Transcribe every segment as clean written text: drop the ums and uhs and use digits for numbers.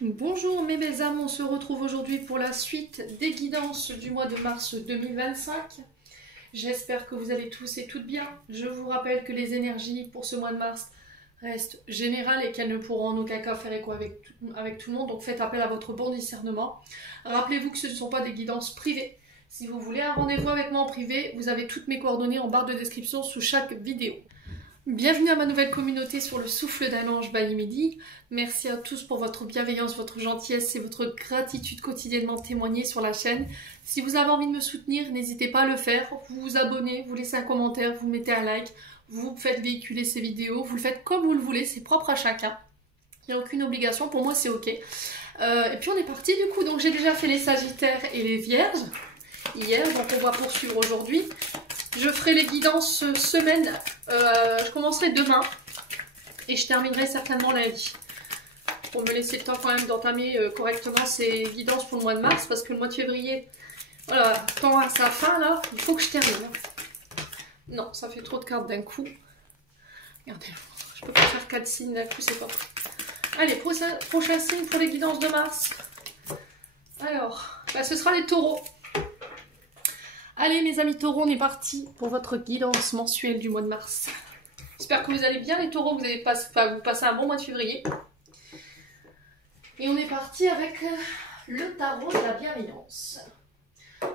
Bonjour mes belles âmes, on se retrouve aujourd'hui pour la suite des guidances du mois de mars 2025. J'espère que vous allez tous et toutes bien. Je vous rappelle que les énergies pour ce mois de mars restent générales et qu'elles ne pourront en aucun cas faire écho avec tout le monde. Donc faites appel à votre bon discernement. Rappelez-vous que ce ne sont pas des guidances privées. Si vous voulez un rendez-vous avec moi en privé, vous avez toutes mes coordonnées en barre de description sous chaque vidéo. Bienvenue à ma nouvelle communauté sur le souffle d'un ange by Midi. Merci à tous pour votre bienveillance, votre gentillesse et votre gratitude quotidiennement témoignée sur la chaîne. Si vous avez envie de me soutenir, n'hésitez pas à le faire. Vous vous abonnez, vous laissez un commentaire, vous mettez un like, vous faites véhiculer ces vidéos, vous le faites comme vous le voulez, c'est propre à chacun. Il n'y a aucune obligation, pour moi c'est ok. Et puis on est parti du coup, donc j'ai déjà fait les Sagittaires et les Vierges hier, donc on va poursuivre aujourd'hui. Je ferai les guidances semaine, je commencerai demain et je terminerai certainement lundi. Pour me laisser le temps quand même d'entamer correctement ces guidances pour le mois de mars, parce que le mois de février, voilà, tend à sa fin là, il faut que je termine. Non, ça fait trop de cartes d'un coup. Regardez, je peux pas faire 4 signes d'un coup, c'est pas. Allez, prochain signe pour les guidances de mars. Alors, bah, ce sera les taureaux. Allez mes amis taureaux, on est parti pour votre guidance mensuelle du mois de mars. J'espère que vous allez bien les taureaux, vous passez un bon mois de février. Et on est parti avec le tarot de la bienveillance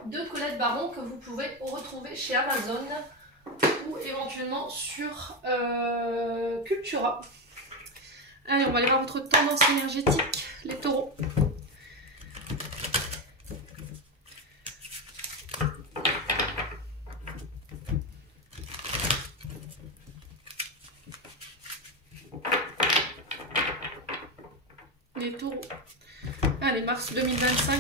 de Colette Baron que vous pouvez retrouver chez Amazon ou éventuellement sur Cultura. Allez, on va aller voir votre tendance énergétique, les taureaux. Les taureaux. Allez, mars 2025.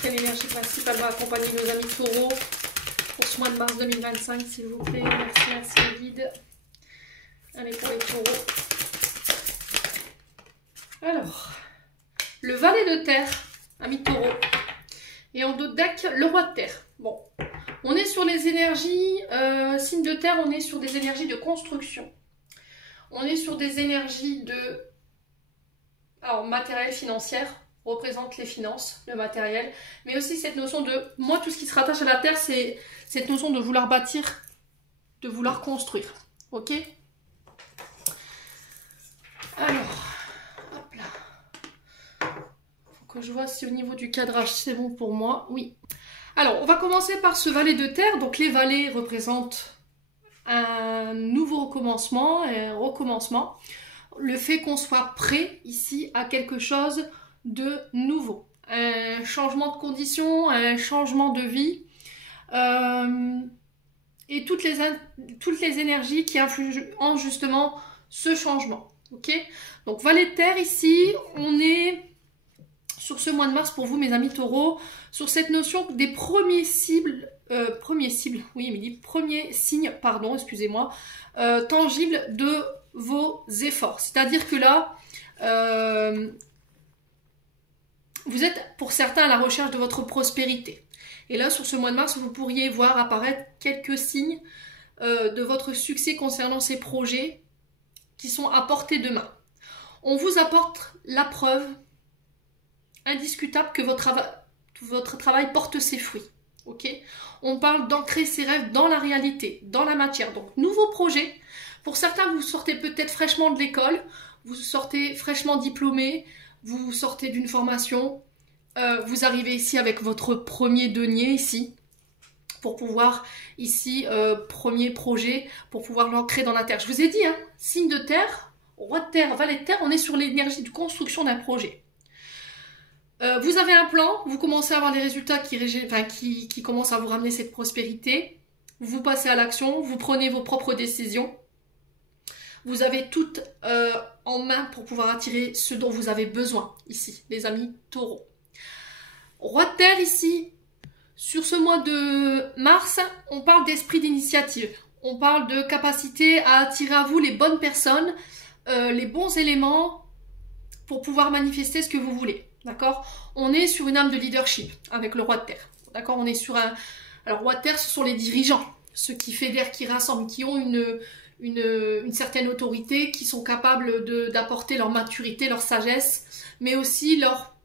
Quelle énergie principale va accompagner nos amis taureaux pour ce mois de mars 2025, s'il vous plaît. Merci, merci les guides. Allez, pour les taureaux. Alors, le valet de terre, amis taureaux. Et en dos de deck, le roi de terre. Bon, on est sur les énergies, signe de terre, on est sur des énergies de construction. On est sur des énergies de... Alors, matériel, financière, représente les finances, le matériel. Mais aussi cette notion de... Moi, tout ce qui se rattache à la terre, c'est cette notion de vouloir bâtir, de vouloir construire. Ok? Alors, hop là. Faut que je vois si au niveau du cadrage, c'est bon pour moi. Oui. Alors, on va commencer par ce valet de terre. Donc, les valets représentent un nouveau recommencement, un recommencement. Le fait qu'on soit prêt ici à quelque chose de nouveau. Un changement de conditions, un changement de vie. Et toutes les énergies qui influent justement ce changement. Ok? Donc, valet de terre ici, on est... sur ce mois de mars pour vous mes amis taureaux, sur cette notion des premiers signes, pardon, excusez-moi, tangibles de vos efforts. C'est-à-dire que là, vous êtes pour certains à la recherche de votre prospérité. Et là, sur ce mois de mars, vous pourriez voir apparaître quelques signes de votre succès concernant ces projets qui sont à portée de main. On vous apporte la preuve indiscutable que votre travail porte ses fruits. Ok? On parle d'ancrer ses rêves dans la réalité, dans la matière. Donc, nouveau projet. Pour certains, vous sortez peut-être fraîchement de l'école, vous sortez fraîchement diplômé, vous sortez d'une formation, vous arrivez ici avec votre premier denier ici, pour pouvoir, ici, premier projet, pour pouvoir l'ancrer dans la terre. Je vous ai dit, hein, signe de terre, roi de terre, valet de terre, on est sur l'énergie de construction d'un projet. Vous avez un plan, vous commencez à avoir les résultats qui commencent à vous ramener cette prospérité. Vous passez à l'action, vous prenez vos propres décisions. Vous avez tout en main pour pouvoir attirer ce dont vous avez besoin ici, les amis taureaux. Roi de terre ici, sur ce mois de mars, on parle d'esprit d'initiative. On parle de capacité à attirer à vous les bonnes personnes, les bons éléments pour pouvoir manifester ce que vous voulez. D'accord? On est sur une âme de leadership avec le roi de terre. D'accord? On est sur Alors Water, ce sont les dirigeants, ceux qui fédèrent, qui rassemblent, qui ont une certaine autorité, qui sont capables d'apporter leur maturité, leur sagesse, mais aussi leur,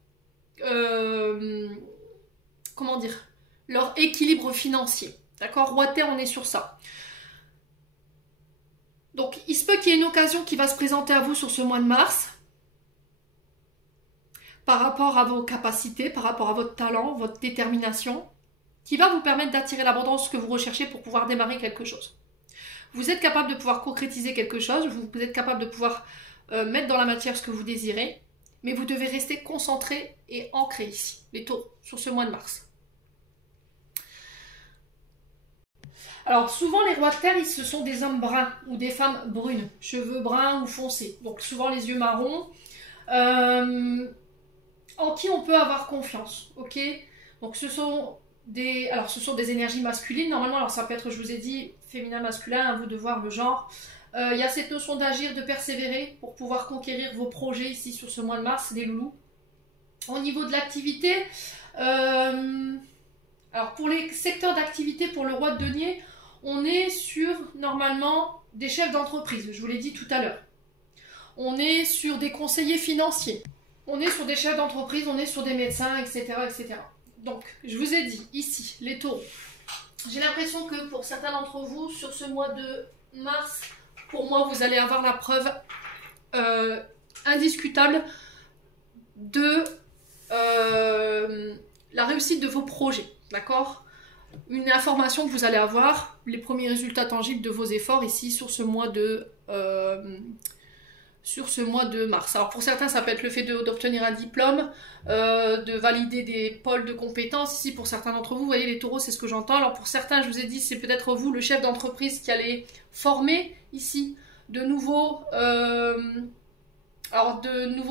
comment dire, leur équilibre financier. D'accord? Water, on est sur ça. Donc, il se peut qu'il y ait une occasion qui va se présenter à vous sur ce mois de mars, par rapport à vos capacités, par rapport à votre talent, votre détermination, qui va vous permettre d'attirer l'abondance que vous recherchez pour pouvoir démarrer quelque chose. Vous êtes capable de pouvoir concrétiser quelque chose, vous êtes capable de pouvoir mettre dans la matière ce que vous désirez, mais vous devez rester concentré et ancré ici, les taureaux, sur ce mois de mars. Alors souvent les rois de terre, ce sont des hommes bruns ou des femmes brunes, cheveux bruns ou foncés, donc souvent les yeux marrons, en qui on peut avoir confiance, ok? Donc ce sont des énergies masculines, normalement, alors ça peut être, je vous ai dit, féminin, masculin, à vous de voir le genre. Il y a cette notion d'agir, de persévérer pour pouvoir conquérir vos projets ici sur ce mois de mars, les loulous. Au niveau de l'activité, alors pour les secteurs d'activité, pour le roi de denier, on est sur normalement des chefs d'entreprise, je vous l'ai dit tout à l'heure. On est sur des conseillers financiers, on est sur des chefs d'entreprise, on est sur des médecins, etc., etc. Donc, je vous ai dit, ici, les taureaux, j'ai l'impression que pour certains d'entre vous, sur ce mois de mars, pour moi, vous allez avoir la preuve indiscutable de la réussite de vos projets, d'accord? Une information que vous allez avoir, les premiers résultats tangibles de vos efforts ici sur ce mois de mars. Alors pour certains, ça peut être le fait d'obtenir un diplôme, de valider des pôles de compétences. Ici, pour certains d'entre vous, vous voyez les taureaux, c'est ce que j'entends. Alors pour certains, je vous ai dit, c'est peut-être vous, le chef d'entreprise, qui allez former ici de nouveaux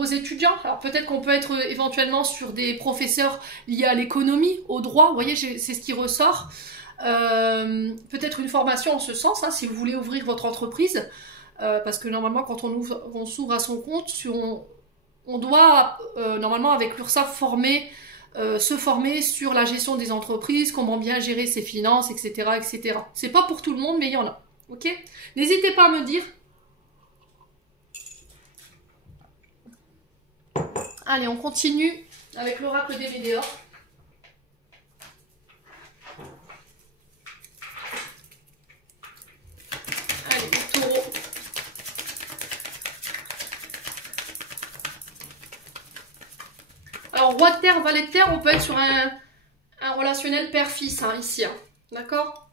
étudiants. Alors peut-être qu'on peut être éventuellement sur des professeurs liés à l'économie, au droit. Vous voyez, c'est ce qui ressort. Peut-être une formation en ce sens, hein, si vous voulez ouvrir votre entreprise. Parce que normalement, quand on s'ouvre à son compte, on doit, normalement, avec l'URSSAF, se former sur la gestion des entreprises, comment bien gérer ses finances, etc., etc. C'est pas pour tout le monde, mais il y en a. Ok? N'hésitez pas à me dire. Allez, on continue avec l'oracle des Médéors. Allez, les taureaux. Alors, roi de terre, valet de terre, on peut être sur un relationnel père-fils, hein, ici. Hein, d'accord?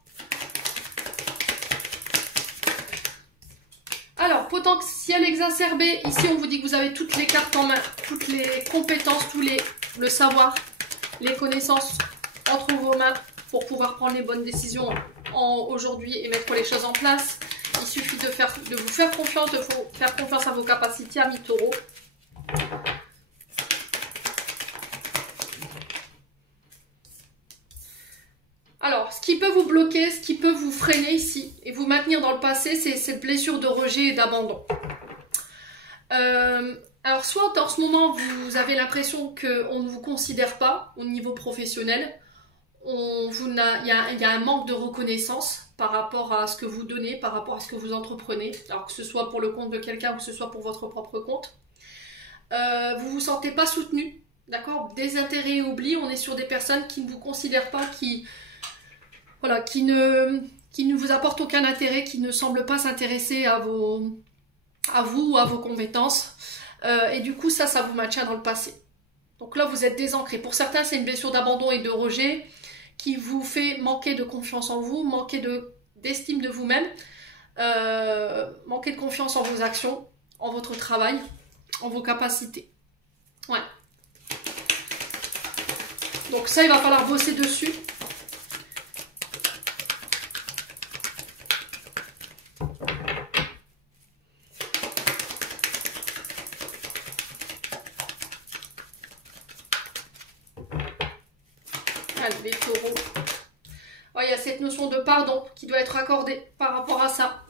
Alors, potentiel exacerbé, ici on vous dit que vous avez toutes les cartes en main, toutes les compétences, le savoir, les connaissances entre vos mains pour pouvoir prendre les bonnes décisions aujourd'hui et mettre les choses en place. Il suffit de vous faire confiance, de faire confiance à vos capacités, amis taureaux. Alors, ce qui peut vous bloquer, ce qui peut vous freiner ici et vous maintenir dans le passé, c'est cette blessure de rejet et d'abandon. Alors, soit en ce moment, vous avez l'impression qu'on ne vous considère pas au niveau professionnel, il y a un manque de reconnaissance par rapport à ce que vous donnez, par rapport à ce que vous entreprenez, alors que ce soit pour le compte de quelqu'un ou que ce soit pour votre propre compte. Vous ne vous sentez pas soutenu, d'accord? Désintérêt et oubli, on est sur des personnes qui ne vous considèrent pas, qui ne vous apportent aucun intérêt, qui ne semblent pas s'intéresser à vous ou à vos compétences. Et du coup, ça vous maintient dans le passé. Donc là, vous êtes désancré. Pour certains, c'est une blessure d'abandon et de rejet qui vous fait manquer de confiance en vous, manquer d'estime de vous-même, manquer de confiance en vos actions, en votre travail, en vos capacités. Ouais. Donc ça, il va falloir bosser dessus. Les taureaux. Oh, il y a cette notion de pardon qui doit être accordée par rapport à ça.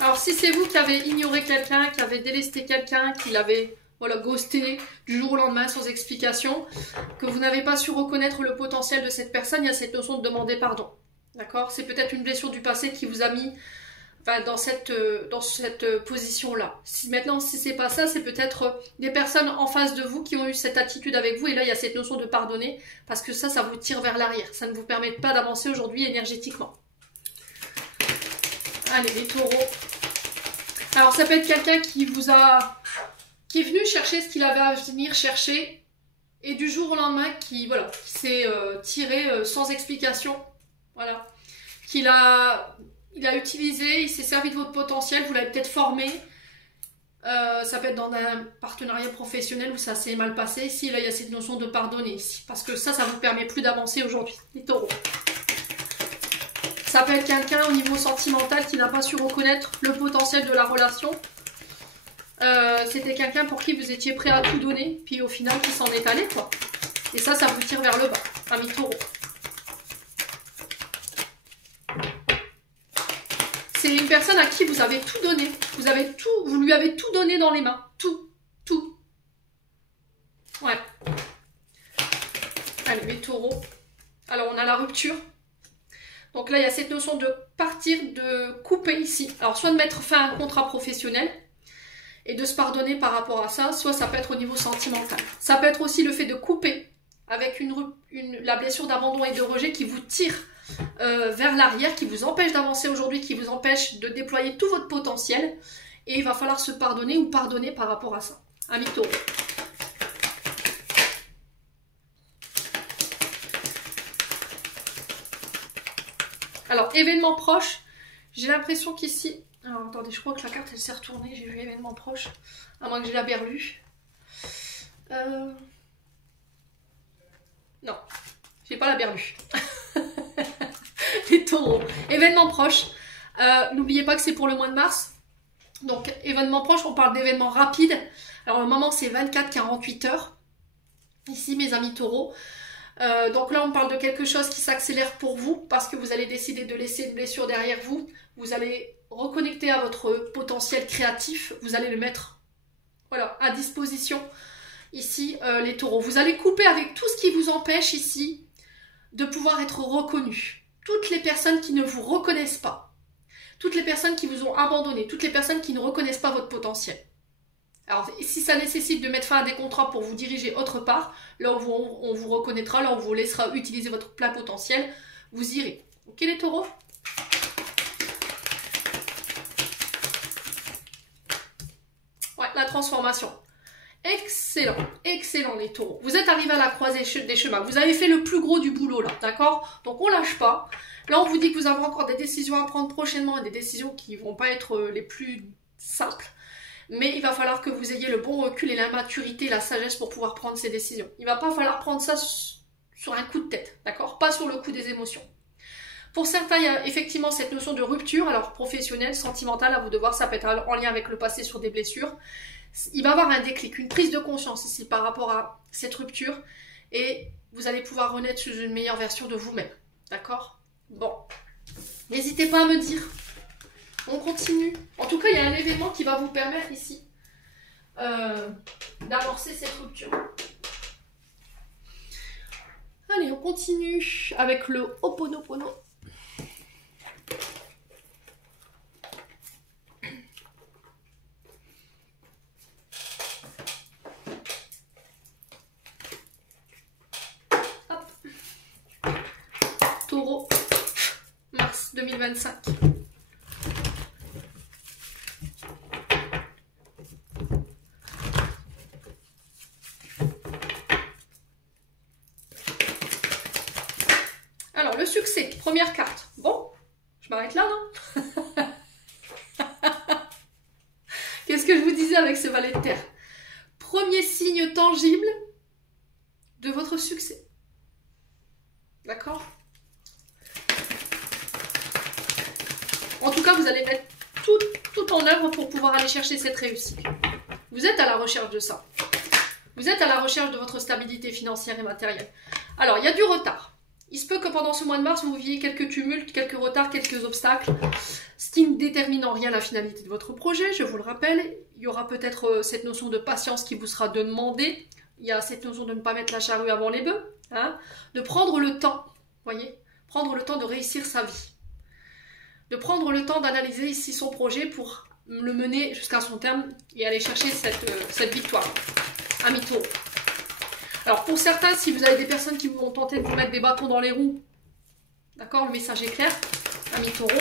Alors si c'est vous qui avez ignoré quelqu'un, qui avez délesté quelqu'un, qui l'avait voilà, ghosté du jour au lendemain sans explication, que vous n'avez pas su reconnaître le potentiel de cette personne, il y a cette notion de demander pardon. D'accord? C'est peut-être une blessure du passé qui vous a mis dans cette position-là. Maintenant, si c'est pas ça, c'est peut-être des personnes en face de vous qui ont eu cette attitude avec vous, et là, il y a cette notion de pardonner, parce que ça vous tire vers l'arrière. Ça ne vous permet pas d'avancer aujourd'hui énergétiquement. Allez, les taureaux. Alors, ça peut être quelqu'un qui est venu chercher ce qu'il avait à venir chercher, et du jour au lendemain, qui s'est tiré sans explication. Voilà. Il a utilisé, il s'est servi de votre potentiel, vous l'avez peut-être formé. Ça peut être dans un partenariat professionnel où ça s'est mal passé. Ici, là, il y a cette notion de pardonner ici. Parce que ça vous permet plus d'avancer aujourd'hui, les taureaux. Ça peut être quelqu'un au niveau sentimental qui n'a pas su reconnaître le potentiel de la relation. C'était quelqu'un pour qui vous étiez prêt à tout donner, puis au final, qui s'en est allé, quoi. Et ça vous tire vers le bas, ami taureau. C'est une personne à qui vous avez tout donné. Vous lui avez tout donné dans les mains. Tout. Ouais. Allez, les taureaux. Alors, on a la rupture. Donc là, il y a cette notion de partir, de couper ici. Alors, soit de mettre fin à un contrat professionnel et de se pardonner par rapport à ça, soit ça peut être au niveau sentimental. Ça peut être aussi le fait de couper avec la blessure d'abandon et de rejet qui vous tire vers l'arrière, qui vous empêche d'avancer aujourd'hui, qui vous empêche de déployer tout votre potentiel. Et il va falloir se pardonner ou pardonner par rapport à ça. Ami taureau. Alors, événement proche, j'ai l'impression qu'ici... Alors, attendez, je crois que la carte, elle s'est retournée. J'ai vu événement proche, à moins que je l'ai bien lu. Non, j'ai pas la bien lu. Les taureaux. Événement proche. N'oubliez pas que c'est pour le mois de mars. Donc, événement proche, on parle d'événements rapides. Alors, le moment, c'est 24-48 heures. Ici, mes amis taureaux. Donc là, on parle de quelque chose qui s'accélère pour vous parce que vous allez décider de laisser une blessure derrière vous. Vous allez reconnecter à votre potentiel créatif. Vous allez le mettre à disposition ici, les taureaux. Vous allez couper avec tout ce qui vous empêche ici de pouvoir être reconnu. Toutes les personnes qui ne vous reconnaissent pas. Toutes les personnes qui vous ont abandonné. Toutes les personnes qui ne reconnaissent pas votre potentiel. Alors, si ça nécessite de mettre fin à des contrats pour vous diriger autre part, là où on vous reconnaîtra, là où on vous laissera utiliser votre plein potentiel, vous irez. Ok les taureaux? Ouais, la transformation. Excellent, excellent les taureaux. Vous êtes arrivés à la croisée des chemins. Vous avez fait le plus gros du boulot là, d'accord? Donc on lâche pas. Là, on vous dit que vous avez encore des décisions à prendre prochainement et des décisions qui ne vont pas être les plus simples. Mais il va falloir que vous ayez le bon recul et la maturité, la sagesse pour pouvoir prendre ces décisions. Il ne va pas falloir prendre ça sur un coup de tête, d'accord? Pas sur le coup des émotions. Pour certains, il y a effectivement cette notion de rupture, alors professionnelle, sentimentale, à vous de voir, ça peut être en lien avec le passé sur des blessures. Il va y avoir un déclic, une prise de conscience ici par rapport à cette rupture et vous allez pouvoir renaître sous une meilleure version de vous-même, d'accord? Bon, n'hésitez pas à me dire. On continue. En tout cas, il y a un événement qui va vous permettre ici d'amorcer cette rupture. Allez, on continue avec le Ho'oponopono. Hop. Taureau, mars 2025. Alors, le succès, première carte. Bon, je m'arrête là, non? Qu'est-ce que je vous disais avec ce valet de terre? Premier signe tangible de votre succès. D'accord? En tout cas, vous allez mettre tout en œuvre pour pouvoir aller chercher cette réussite. Vous êtes à la recherche de ça. Vous êtes à la recherche de votre stabilité financière et matérielle. Alors, il y a du retard. Il se peut que pendant ce mois de mars, vous viviez quelques tumultes, quelques retards, quelques obstacles, ce qui ne détermine en rien la finalité de votre projet, je vous le rappelle. Il y aura peut-être cette notion de patience qui vous sera demandée. Il y a cette notion de ne pas mettre la charrue avant les bœufs, hein, de prendre le temps, voyez, prendre le temps de réussir sa vie, de prendre le temps d'analyser ici son projet pour le mener jusqu'à son terme et aller chercher cette victoire. Amis taureaux. Alors pour certains, si vous avez des personnes qui vont tenter de vous mettre des bâtons dans les roues, d'accord, le message est clair, amis taureaux.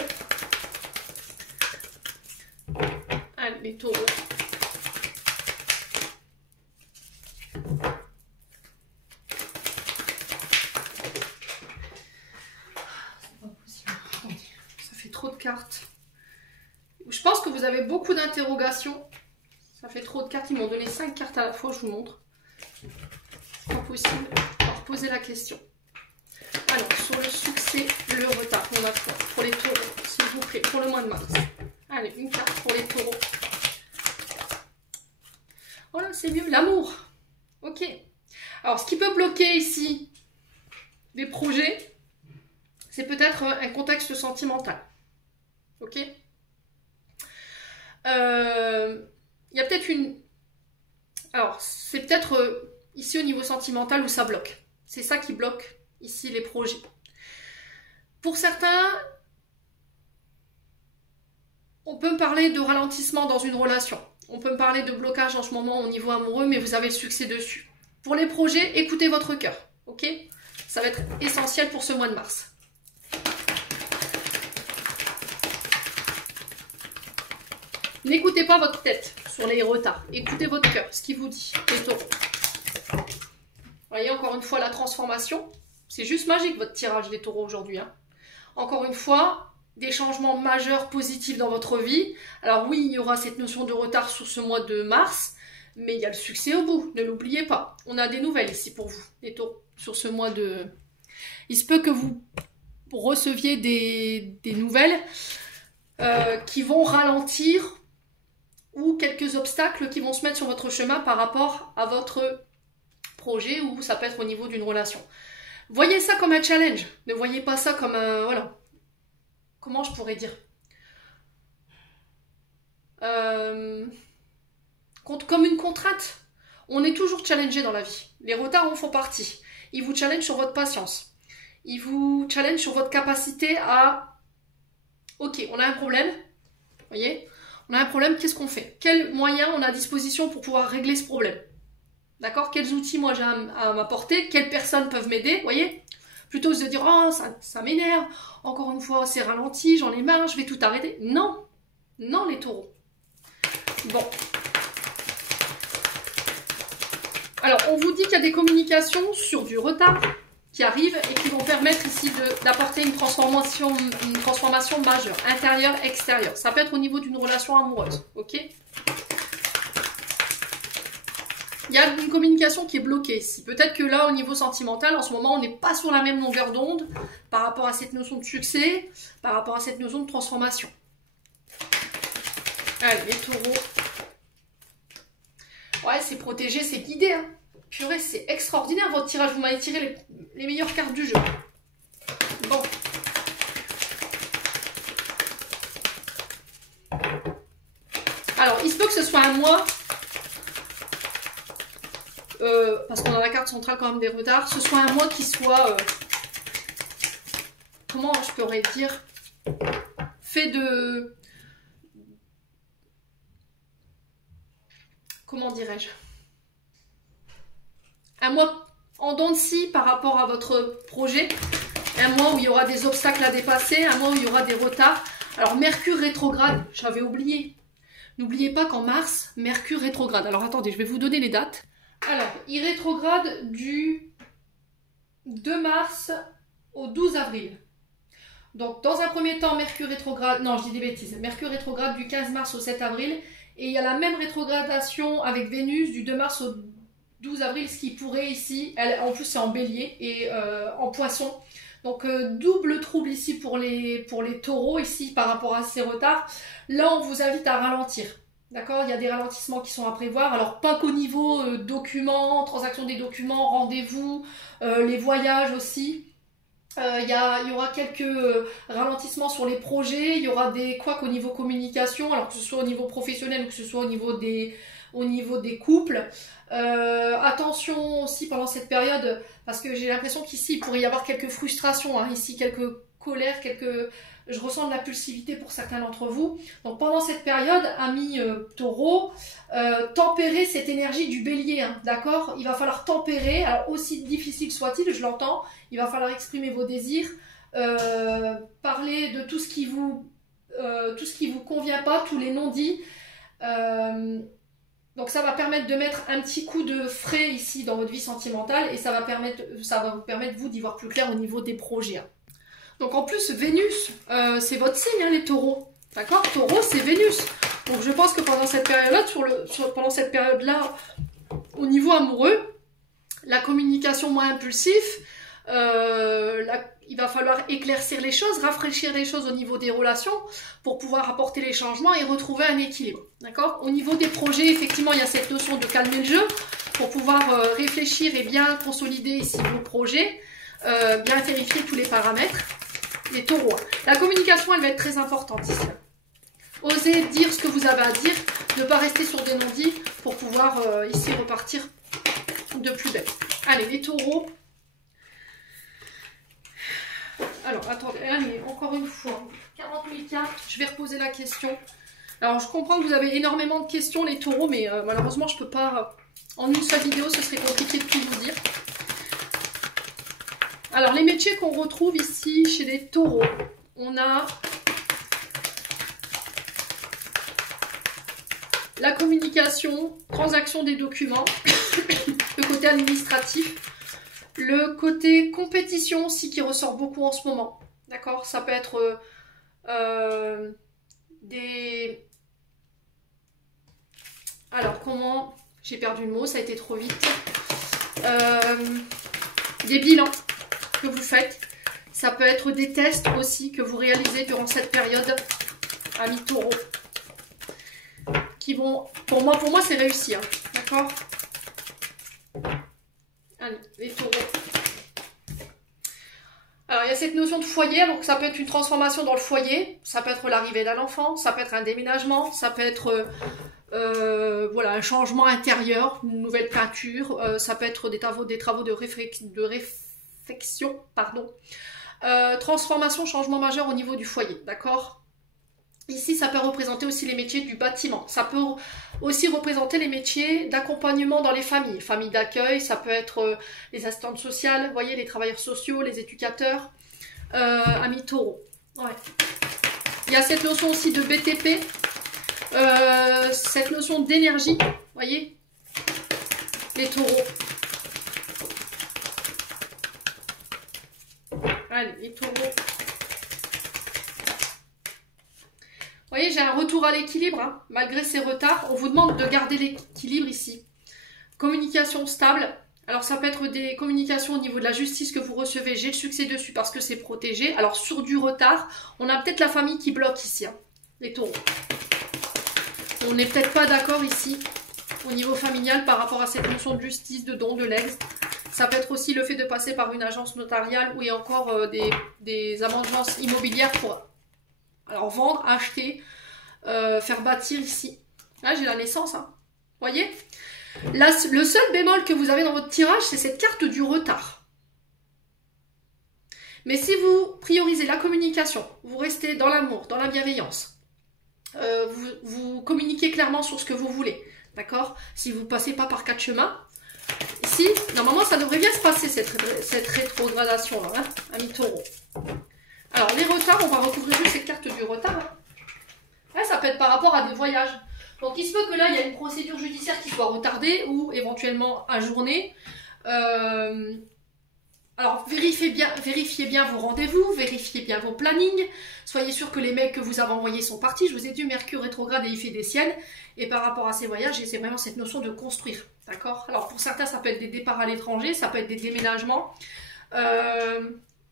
Allez, les taureaux. C'est pas possible. Attendez, ça fait trop de cartes. Je pense que vous avez beaucoup d'interrogations. Ça fait trop de cartes. Ils m'ont donné 5 cartes à la fois, je vous montre. C'est pas possible. On va reposer la question. Alors, sur le succès, le retard, on a quoi pour les taureaux, s'il vous plaît, pour le mois de mars. Allez, une carte pour les taureaux. Voilà, c'est mieux. L'amour. Ok. Alors, ce qui peut bloquer ici des projets, c'est peut-être un contexte sentimental. Ok. Il y a peut-être une... Alors, c'est peut-être ici au niveau sentimental où ça bloque. C'est ça qui bloque ici les projets. Pour certains, on peut me parler de ralentissement dans une relation. On peut me parler de blocage en ce moment au niveau amoureux, mais vous avez le succès dessus. Pour les projets, écoutez votre cœur. Ok? Ça va être essentiel pour ce mois de mars. N'écoutez pas votre tête sur les retards. Écoutez votre cœur, ce qu'il vous dit, les taureaux. Vous voyez, encore une fois, la transformation. C'est juste magique, votre tirage, les taureaux, aujourd'hui. Hein. Encore une fois, des changements majeurs positifs dans votre vie. Alors oui, il y aura cette notion de retard sur ce mois de mars, mais il y a le succès au bout. Ne l'oubliez pas. On a des nouvelles ici pour vous, les taureaux, sur ce mois de... Il se peut que vous receviez des nouvelles qui vont ralentir ou quelques obstacles qui vont se mettre sur votre chemin par rapport à votre projet ou ça peut être au niveau d'une relation. Voyez ça comme un challenge. Ne voyez pas ça comme un... Voilà. Comment je pourrais dire comme une contrainte. On est toujours challengé dans la vie. Les retards en font partie. Ils vous challengent sur votre patience. Ils vous challengent sur votre capacité à... Ok, on a un problème. Vous voyez ? On a un problème, qu'est-ce qu'on fait? Quels moyens on a à disposition pour pouvoir régler ce problème? D'accord? Quels outils moi j'ai à m'apporter? Quelles personnes peuvent m'aider? Vous voyez? Plutôt que de dire, oh, ça m'énerve, encore une fois, c'est ralenti, j'en ai marre, je vais tout arrêter. Non, non les taureaux. Bon. Alors, on vous dit qu'il y a des communications sur du retard qui arrivent et qui vont permettre ici d'apporter une transformation majeure, intérieure, extérieure. Ça peut être au niveau d'une relation amoureuse, ok? Il y a une communication qui est bloquée ici. Peut-être que là, au niveau sentimental, en ce moment, on n'est pas sur la même longueur d'onde par rapport à cette notion de succès, par rapport à cette notion de transformation. Allez, les taureaux. Ouais, c'est protégé, c'est guidé. Hein. Purée, c'est extraordinaire votre tirage. Vous m'avez tiré les meilleures cartes du jeu. Bon. Alors, il se peut que ce soit un mois... parce qu'on a la carte centrale quand même des retards, ce soit un mois qui soit, comment je pourrais dire, fait de, comment dirais-je, un mois en dents de scie par rapport à votre projet, un mois où il y aura des obstacles à dépasser, un mois où il y aura des retards. Alors Mercure rétrograde, j'avais oublié, n'oubliez pas qu'en mars, Mercure rétrograde. Alors attendez, je vais vous donner les dates. Alors, il rétrograde du 2 mars au 12 avril. Donc, dans un premier temps, Mercure rétrograde... Non, je dis des bêtises. Mercure rétrograde du 15 mars au 7 avril. Et il y a la même rétrogradation avec Vénus du 2 mars au 12 avril, ce qui pourrait ici... en plus, c'est en bélier et en poisson. Donc, double trouble ici pour les taureaux, ici, par rapport à ces retards. Là, on vous invite à ralentir. D'accord, il y a des ralentissements qui sont à prévoir. Alors, pas qu'au niveau documents, transaction des documents, rendez-vous, les voyages aussi. Il y aura quelques ralentissements sur les projets, il y aura des couacs au niveau communication, alors que ce soit au niveau professionnel ou que ce soit au niveau des couples. Attention aussi pendant cette période, parce que j'ai l'impression qu'ici il pourrait y avoir quelques frustrations, hein, ici quelques colères, je ressens de l'impulsivité pour certains d'entre vous. Donc pendant cette période, amis taureaux, tempérez cette énergie du bélier, hein, d'accord? Il va falloir tempérer, alors aussi difficile soit-il, je l'entends, il va falloir exprimer vos désirs, parler de tout ce qui vous convient pas, tous les non-dits. Donc ça va permettre de mettre un petit coup de frais ici dans votre vie sentimentale et ça va vous permettre vous d'y voir plus clair au niveau des projets. Donc en plus, Vénus, c'est votre signe, hein, les taureaux. D'accord? Taureau, c'est Vénus. Donc je pense que pendant cette période-là, pendant cette période-là, au niveau amoureux, la communication moins impulsive, il va falloir éclaircir les choses, rafraîchir les choses au niveau des relations pour pouvoir apporter les changements et retrouver un équilibre. D'accord? Au niveau des projets, effectivement, il y a cette notion de calmer le jeu pour pouvoir réfléchir et bien consolider ici vos projets, bien vérifier tous les paramètres. Les taureaux. La communication, elle va être très importante ici. Osez dire ce que vous avez à dire, ne pas rester sur des non-dits pour pouvoir ici repartir de plus belle. Allez, les taureaux. Alors, attendez, allez, encore une fois, 40 000 cartes, je vais reposer la question. Alors, je comprends que vous avez énormément de questions, les taureaux, mais malheureusement, je ne peux pas, en une seule vidéo, ce serait compliqué de tout vous dire. Alors, les métiers qu'on retrouve ici chez les taureaux, on a la communication, transaction des documents, le côté administratif, le côté compétition aussi qui ressort beaucoup en ce moment. D'accord? Ça peut être des... Alors, comment... J'ai perdu le mot, ça a été trop vite. Des bilans que vous faites. Ça peut être des tests aussi que vous réalisez durant cette période, amis taureaux. Qui vont... Pour moi c'est réussi. Hein. D'accord? Allez, les taureaux. Alors, il y a cette notion de foyer, donc ça peut être une transformation dans le foyer, ça peut être l'arrivée d'un enfant, ça peut être un déménagement, ça peut être voilà, un changement intérieur, une nouvelle peinture, ça peut être des travaux de réflexion, pardon. Transformation, changement majeur au niveau du foyer, d'accord? Ici, ça peut représenter aussi les métiers du bâtiment. Ça peut aussi représenter les métiers d'accompagnement dans les familles. Familles d'accueil, ça peut être les assistantes sociales, vous voyez, les travailleurs sociaux, les éducateurs, amis taureaux. Ouais. Il y a cette notion aussi de BTP, cette notion d'énergie, vous voyez, les taureaux. Allez, les taureaux. Vous voyez, j'ai un retour à l'équilibre, hein, malgré ces retards. On vous demande de garder l'équilibre ici. Communication stable. Alors, ça peut être des communications au niveau de la justice que vous recevez. J'ai le succès dessus parce que c'est protégé. Alors, sur du retard, on a peut-être la famille qui bloque ici, hein, les taureaux. On n'est peut-être pas d'accord ici, au niveau familial, par rapport à cette notion de justice, de don, de legs. Ça peut être aussi le fait de passer par une agence notariale ou il y a encore des agences immobilières pour... Alors, vendre, acheter, faire bâtir ici. Là, j'ai la naissance. Hein. Vous voyez? Là, le seul bémol que vous avez dans votre tirage, c'est cette carte du retard. Mais si vous priorisez la communication, vous restez dans l'amour, dans la bienveillance, vous communiquez clairement sur ce que vous voulez. D'accord? Si vous ne passez pas par quatre chemins, ici, normalement, ça devrait bien se passer, cette rétrogradation-là, hein, amis taureaux. Alors, les retards, on va recouvrir juste cette carte du retard. Hein. Ouais, ça peut être par rapport à des voyages. Donc, il se peut que là, il y a une procédure judiciaire qui soit retardée ou éventuellement ajournée. Alors, vérifiez bien vos rendez-vous, vérifiez bien vos plannings. Soyez sûr que les mails que vous avez envoyés sont partis. Je vous ai dit Mercure rétrograde et il fait des ciels. Et par rapport à ces voyages, c'est vraiment cette notion de construire. D'accord? Alors, pour certains, ça peut être des départs à l'étranger, ça peut être des déménagements.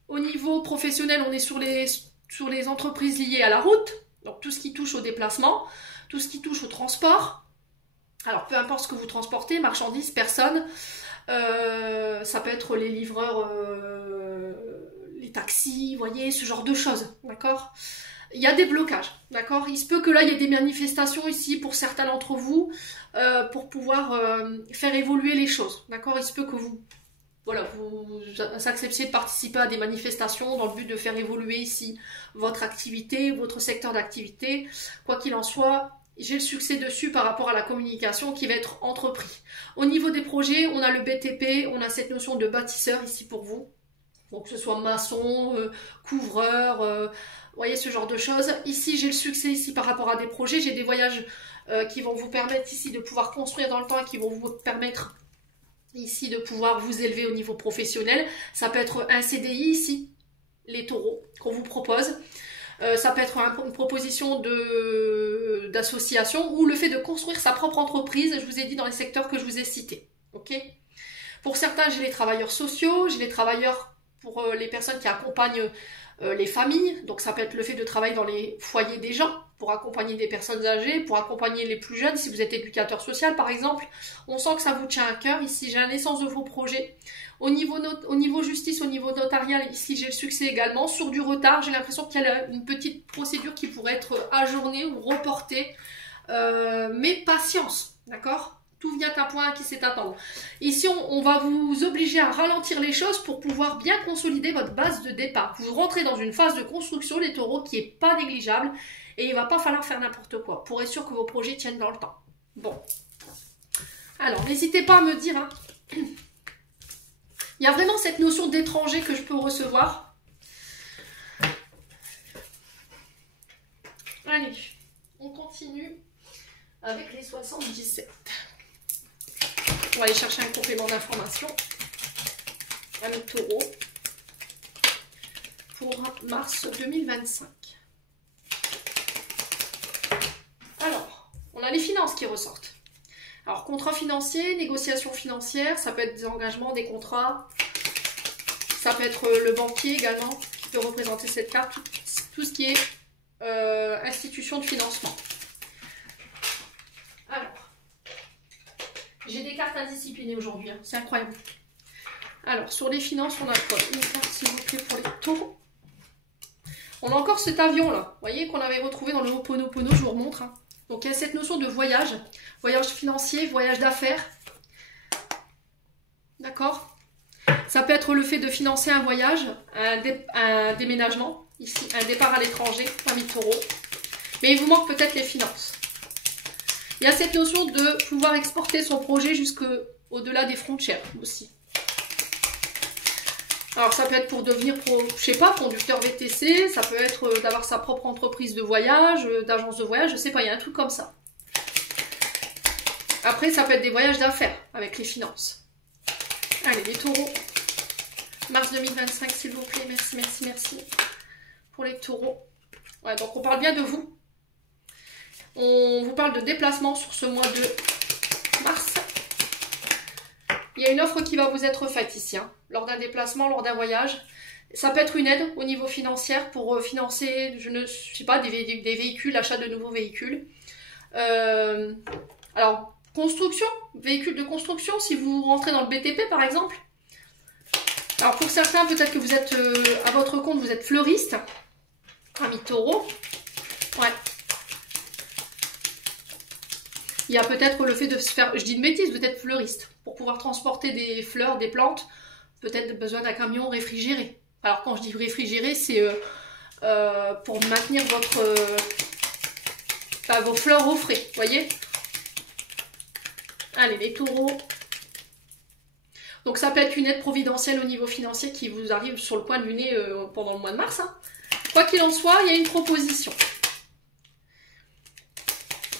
Au niveau professionnel, on est sur les entreprises liées à la route, donc tout ce qui touche au déplacement, tout ce qui touche au transport. Alors, peu importe ce que vous transportez, marchandises, personnes, ça peut être les livreurs les taxis, vous voyez, ce genre de choses, d'accord? Il y a des blocages, d'accord? Il se peut que là, il y ait des manifestations ici pour certains d'entre vous, pour pouvoir faire évoluer les choses, d'accord? Il se peut que vous, voilà, vous acceptiez de participer à des manifestations dans le but de faire évoluer ici votre activité, votre secteur d'activité. Quoi qu'il en soit, j'ai le succès dessus par rapport à la communication qui va être entrepris. Au niveau des projets, on a le BTP, on a cette notion de bâtisseur ici pour vous. Donc que ce soit maçon, couvreur, vous voyez ce genre de choses. Ici, j'ai le succès ici par rapport à des projets. J'ai des voyages qui vont vous permettre ici de pouvoir construire dans le temps et qui vont vous permettre ici de pouvoir vous élever au niveau professionnel. Ça peut être un CDI ici, les taureaux, qu'on vous propose. Ça peut être une proposition d'association ou le fait de construire sa propre entreprise, je vous ai dit dans les secteurs que je vous ai cités. Ok ? Pour certains, j'ai les travailleurs sociaux, j'ai les travailleurs pour les personnes qui accompagnent les familles. Donc ça peut être le fait de travailler dans les foyers des gens, pour accompagner des personnes âgées, pour accompagner les plus jeunes, si vous êtes éducateur social par exemple. On sent que ça vous tient à cœur. Ici, j'ai l'essence de vos projets. Au niveau justice, au niveau notarial, ici j'ai le succès également. Sur du retard, j'ai l'impression qu'il y a une petite procédure qui pourrait être ajournée ou reportée. Mais patience, d'accord ? Tout vient à point qui sait attendre. Ici, on va vous obliger à ralentir les choses pour pouvoir bien consolider votre base de départ. Vous rentrez dans une phase de construction, les taureaux, qui n'est pas négligeable. Et il ne va pas falloir faire n'importe quoi pour être sûr que vos projets tiennent dans le temps. Bon. Alors, n'hésitez pas à me dire... Hein. Il y a vraiment cette notion d'étranger que je peux recevoir. Allez, on continue avec les 77. On va aller chercher un complément d'information. Ami taureau. Pour mars 2025. Alors, on a les finances qui ressortent. Alors, contrat financier, négociation financière, ça peut être des engagements, des contrats. Ça peut être le banquier également, qui peut représenter cette carte. Tout ce qui est institution de financement. Alors, j'ai des cartes indisciplinées aujourd'hui, hein, c'est incroyable. Alors, sur les finances, on a quoi? Une carte, s'il vous plaît, pour les taureaux. On a encore cet avion-là, vous voyez, qu'on avait retrouvé dans le Ho'oponopono, je vous remontre. Hein. Donc, il y a cette notion de voyage financier, voyage d'affaires. D'accord? Ça peut être le fait de financer un voyage, un déménagement, ici, un départ à l'étranger, ami taureau. Mais il vous manque peut-être les finances. Il y a cette notion de pouvoir exporter son projet jusqu'au-delà des frontières aussi. Alors ça peut être pour devenir, je sais pas, conducteur VTC, ça peut être d'avoir sa propre entreprise de voyage, d'agence de voyage, je sais pas, il y a un truc comme ça. Après, ça peut être des voyages d'affaires avec les finances. Allez, les taureaux. Mars 2025, s'il vous plaît, merci, merci, merci. Pour les taureaux. Ouais, donc on parle bien de vous. On vous parle de déplacement sur ce mois de mars. Il y a une offre qui va vous être faite ici, hein, lors d'un déplacement, lors d'un voyage. Ça peut être une aide au niveau financier pour financer, je ne sais pas, des véhicules, l'achat de nouveaux véhicules. Alors, construction, véhicules de construction, si vous rentrez dans le BTP par exemple. Alors pour certains, peut-être que vous êtes à votre compte, vous êtes fleuriste, ami taureau. Ouais. Il y a peut-être le fait de se faire, je dis une bêtise, vous êtes fleuriste. Pour pouvoir transporter des fleurs, des plantes, peut-être besoin d'un camion réfrigéré. Alors quand je dis réfrigéré, c'est pour maintenir vos fleurs au frais, vous voyez. Allez, les taureaux. Donc ça peut être une aide providentielle au niveau financier qui vous arrive sur le coin du nez pendant le mois de mars. Hein. Quoi qu'il en soit, il y a une proposition.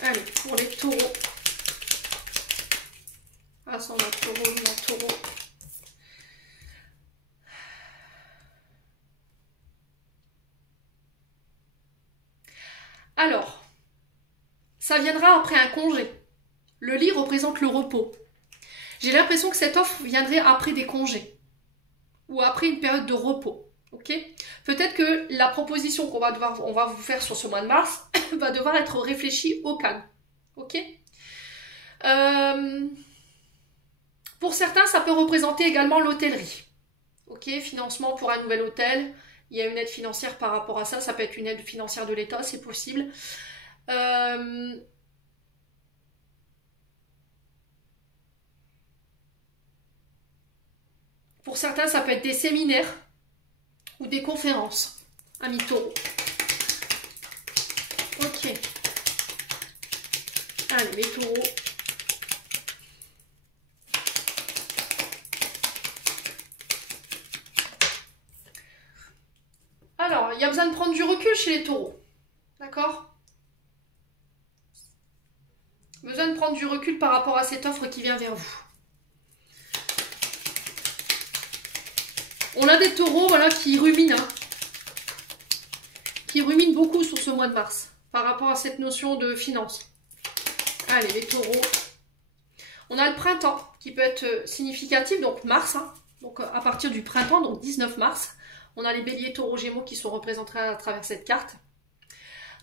Allez, pour les taureaux. Ascendant taureau, lunaire taureau. Alors, ça viendra après un congé. Le lit représente le repos. J'ai l'impression que cette offre viendrait après des congés. Ou après une période de repos. Ok ? Peut-être que la proposition qu'on va vous faire sur ce mois de mars va devoir être réfléchie au calme. Ok ? Pour certains, ça peut représenter également l'hôtellerie. Ok, financement pour un nouvel hôtel. Il y a une aide financière par rapport à ça. Ça peut être une aide financière de l'État, c'est possible. Pour certains, ça peut être des séminaires ou des conférences. Amis taureau. Ok. Allez, mes taureaux. Alors, il y a besoin de prendre du recul chez les taureaux. D'accord? Besoin de prendre du recul par rapport à cette offre qui vient vers vous. On a des taureaux voilà, qui ruminent. Hein, qui ruminent beaucoup sur ce mois de mars par rapport à cette notion de finance. Allez, les taureaux. On a le printemps qui peut être significatif, donc mars. Hein, donc à partir du printemps, donc 19 mars. On a les béliers, taureaux, gémeaux qui sont représentés à travers cette carte.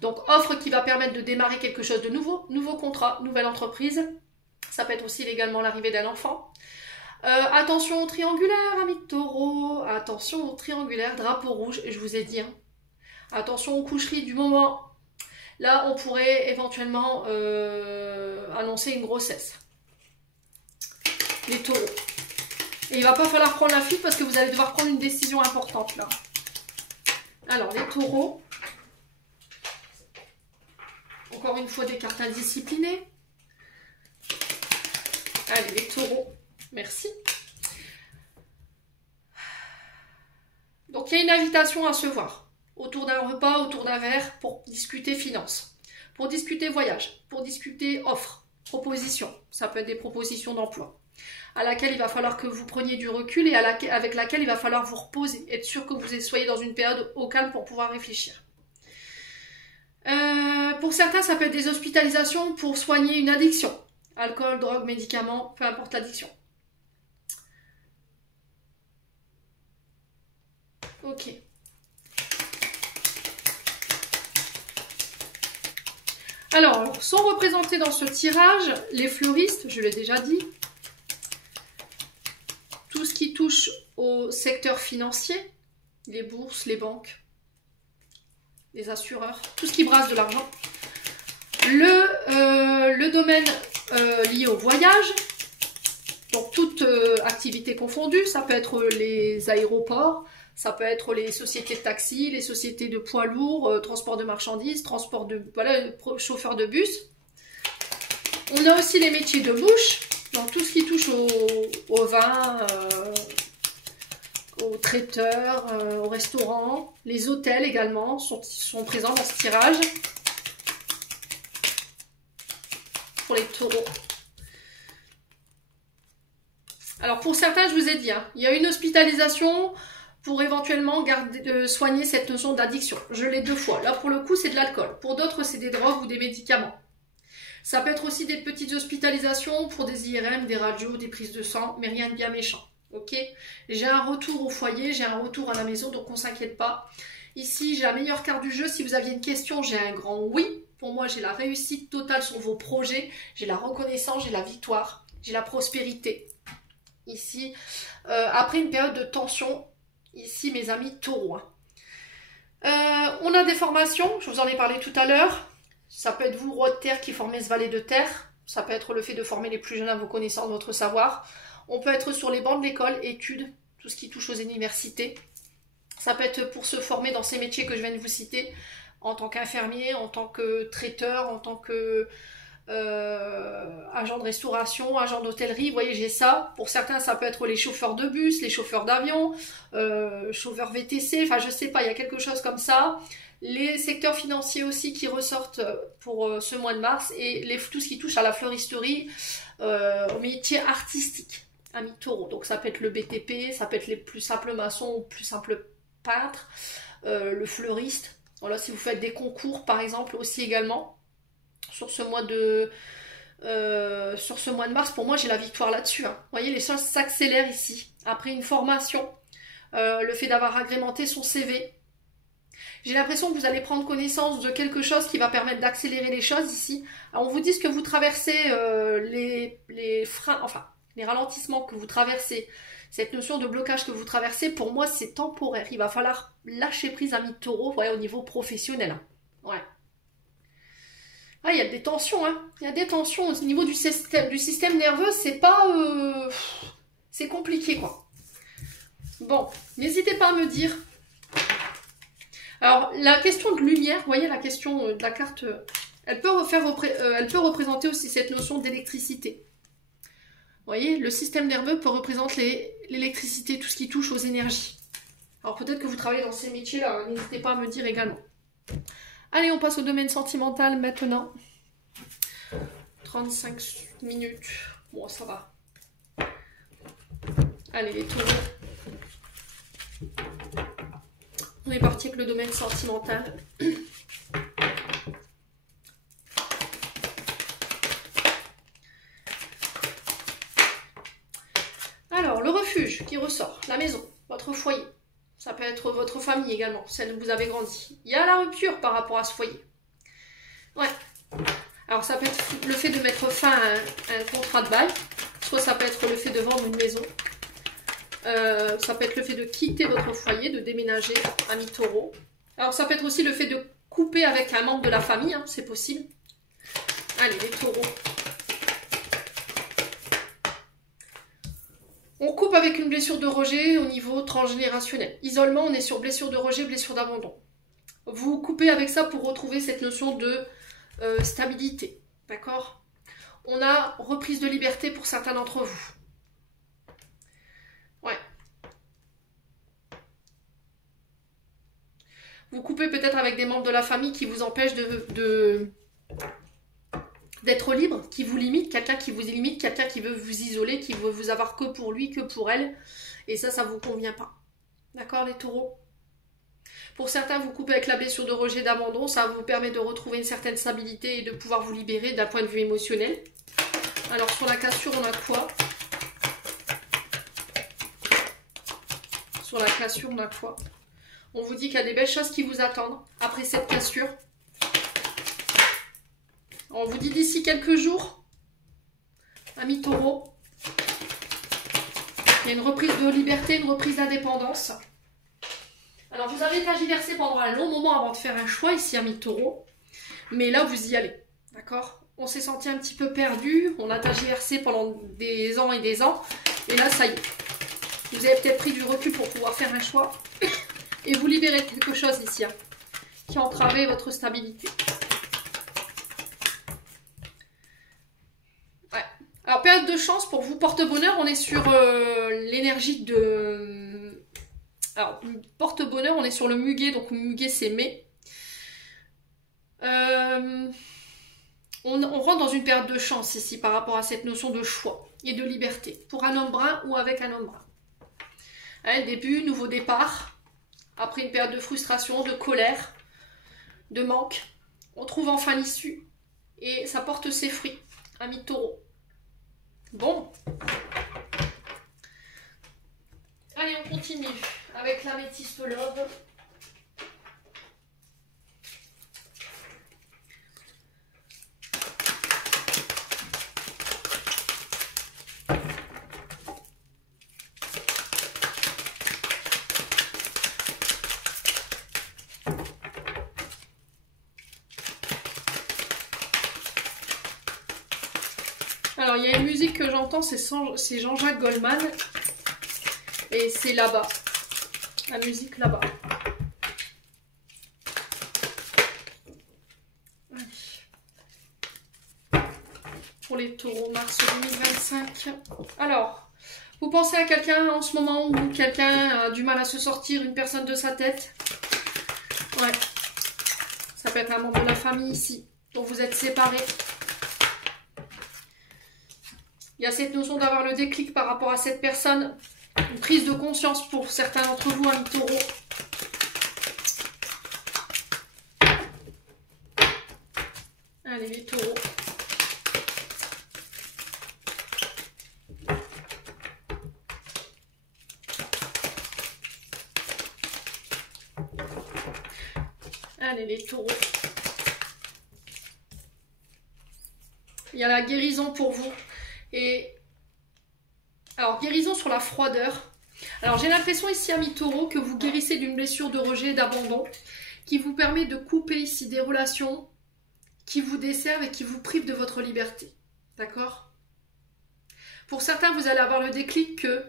Donc offre qui va permettre de démarrer quelque chose de nouveau. Nouveau contrat, nouvelle entreprise. Ça peut être aussi également l'arrivée d'un enfant. Attention au triangulaire, amis de taureau. Attention au triangulaire, drapeau rouge, je vous ai dit. Hein. Attention aux coucheries du moment. Là, on pourrait éventuellement annoncer une grossesse. Les taureaux. Et il va pas falloir prendre la fuite parce que vous allez devoir prendre une décision importante là. Alors, les taureaux. Encore une fois, des cartes indisciplinées. Allez, les taureaux. Merci. Donc, il y a une invitation à se voir. Autour d'un repas, autour d'un verre, pour discuter finance. Pour discuter voyage. Pour discuter offres, propositions. Ça peut être des propositions d'emploi. À laquelle il va falloir que vous preniez du recul et avec laquelle il va falloir vous reposer. Être sûr que vous soyez dans une période au calme pour pouvoir réfléchir. Pour certains, ça peut être des hospitalisations pour soigner une addiction. Alcool, drogue, médicaments, peu importe l'addiction. Ok. Alors, sont représentés dans ce tirage les fleuristes, je l'ai déjà dit. Tout ce qui touche au secteur financier, les bourses, les banques, les assureurs, tout ce qui brasse de l'argent. Le domaine lié au voyage, donc toute activité confondue, ça peut être les aéroports, ça peut être les sociétés de taxi, les sociétés de poids lourds, transport de marchandises, transport de chauffeur de bus. On a aussi les métiers de bouche, donc tout ce qui touche au vin, aux traiteurs, aux restaurants, les hôtels également sont présents dans ce tirage. Pour les taureaux. Alors pour certains, je vous ai dit, hein, il y a une hospitalisation pour éventuellement soigner cette notion d'addiction. Je l'ai 2 fois. Là pour le coup, c'est de l'alcool. Pour d'autres, c'est des drogues ou des médicaments. Ça peut être aussi des petites hospitalisations pour des IRM, des radios, des prises de sang, mais rien de bien méchant. Ok, j'ai un retour au foyer, j'ai un retour à la maison, donc on ne s'inquiète pas. Ici, j'ai la meilleure carte du jeu. Si vous aviez une question, j'ai un grand oui. Pour moi, j'ai la réussite totale sur vos projets. J'ai la reconnaissance, j'ai la victoire, j'ai la prospérité. Ici, après une période de tension, ici, mes amis taureaux. On a des formations, je vous en ai parlé tout à l'heure. Ça peut être vous, roi de terre, qui formez ce valet de terre. Ça peut être le fait de former les plus jeunes à vos connaissances, votre savoir. On peut être sur les bancs de l'école, études, tout ce qui touche aux universités. Ça peut être pour se former dans ces métiers que je viens de vous citer, en tant qu'infirmier, en tant que traiteur, en tant que agent de restauration, agent d'hôtellerie. Vous voyez, j'ai ça. Pour certains, ça peut être les chauffeurs de bus, les chauffeurs d'avion, chauffeurs VTC, enfin je sais pas, il y a quelque chose comme ça. Les secteurs financiers aussi qui ressortent pour ce mois de mars et tout ce qui touche à la fleuristerie, au métier artistique, amis taureaux. Donc ça peut être le BTP, ça peut être les plus simples maçons ou plus simples peintres, le fleuriste. Voilà, si vous faites des concours par exemple aussi également sur ce mois de mars, pour moi j'ai la victoire là-dessus. Hein. Vous voyez, les choses s'accélèrent ici. Après une formation, le fait d'avoir agrémenté son CV, j'ai l'impression que vous allez prendre connaissance de quelque chose qui va permettre d'accélérer les choses ici. Alors, on vous dit que vous traversez les freins, enfin les ralentissements que vous traversez, cette notion de blocage que vous traversez, pour moi, c'est temporaire. Il va falloir lâcher prise, amis taureau, ouais, au niveau professionnel. Ouais. Ah, il y a des tensions, hein. Il y a des tensions au niveau du système nerveux, c'est pas... c'est compliqué, quoi. Bon, n'hésitez pas à me dire. Alors, la question de lumière, vous voyez, la question de la carte, elle peut représenter aussi cette notion d'électricité. Vous voyez, le système nerveux peut représenter l'électricité, tout ce qui touche aux énergies. Alors, peut-être que vous travaillez dans ces métiers-là, hein, n'hésitez pas à me dire également. Allez, on passe au domaine sentimental maintenant. 35 minutes. Bon, ça va. Allez, les taureaux. On est parti avec le domaine sentimental. Alors, le refuge qui ressort, la maison, votre foyer. Ça peut être votre famille également, celle où vous avez grandi. Il y a la rupture par rapport à ce foyer. Ouais. Alors, ça peut être le fait de mettre fin à un contrat de bail. Soit ça peut être le fait de vendre une maison. Ça peut être le fait de quitter votre foyer, de déménager, ami taureau. Alors, ça peut être aussi le fait de couper avec un membre de la famille, hein, c'est possible. Allez, les taureaux. On coupe avec une blessure de rejet au niveau transgénérationnel. Isolement, on est sur blessure de rejet, blessure d'abandon. Vous coupez avec ça pour retrouver cette notion de stabilité. D'accord? On a reprise de liberté pour certains d'entre vous. Ouais. Vous coupez peut-être avec des membres de la famille qui vous empêchent d'être libre, qui vous limite, quelqu'un qui vous limite, quelqu'un qui veut vous isoler, qui veut vous avoir que pour lui, que pour elle. Et ça vous convient pas. D'accord, les taureaux? Pour certains, vous coupez avec la blessure de rejet, d'abandon. Ça vous permet de retrouver une certaine stabilité et de pouvoir vous libérer d'un point de vue émotionnel. Alors, sur la cassure, on a quoi? Sur la cassure, on a quoi? On vous dit qu'il y a des belles choses qui vous attendent après cette cassure. On vous dit d'ici quelques jours, amis taureau, il y a une reprise de liberté, une reprise d'indépendance. Alors, vous avez tergiversé pendant un long moment avant de faire un choix ici, amis taureau. Mais là, vous y allez, d'accord? On s'est senti un petit peu perdu, on a tergiversé pendant des ans et des ans. Et là, ça y est. Vous avez peut-être pris du recul pour pouvoir faire un choix. Et vous libérez de quelque chose ici, hein, qui entravait votre stabilité. Ouais. Alors, période de chance pour vous, porte-bonheur, on est sur l'énergie de... Alors, porte-bonheur, on est sur le muguet, donc muguet c'est mai. On rentre dans une période de chance ici par rapport à cette notion de choix et de liberté. Pour un homme brun ou avec un homme brun. Allez, début, nouveau départ. Après une période de frustration, de colère, de manque. On trouve enfin l'issue. Et ça porte ses fruits. Ami taureau. Bon. Allez, on continue avec l'améthyste love. Alors, il y a une musique que j'entends, c'est Jean-Jacques Goldman. Et c'est là-bas. La musique là-bas. Pour les taureaux, mars 2025. Alors, vous pensez à quelqu'un en ce moment où quelqu'un a du mal à se sortir, une personne de sa tête? Ouais. Ça peut être un membre de la famille ici, dont vous êtes séparés. Il y a cette notion d'avoir le déclic par rapport à cette personne. Une prise de conscience pour certains d'entre vous, amis taureaux. Allez, les taureaux. Allez, les taureaux. Il y a la guérison pour vous. Et Alors, guérison sur la froideur. Alors, j'ai l'impression ici, amis taureaux, que vous guérissez d'une blessure de rejet, d'abandon, qui vous permet de couper ici des relations qui vous desservent et qui vous privent de votre liberté. D'accord? Pour certains, vous allez avoir le déclic que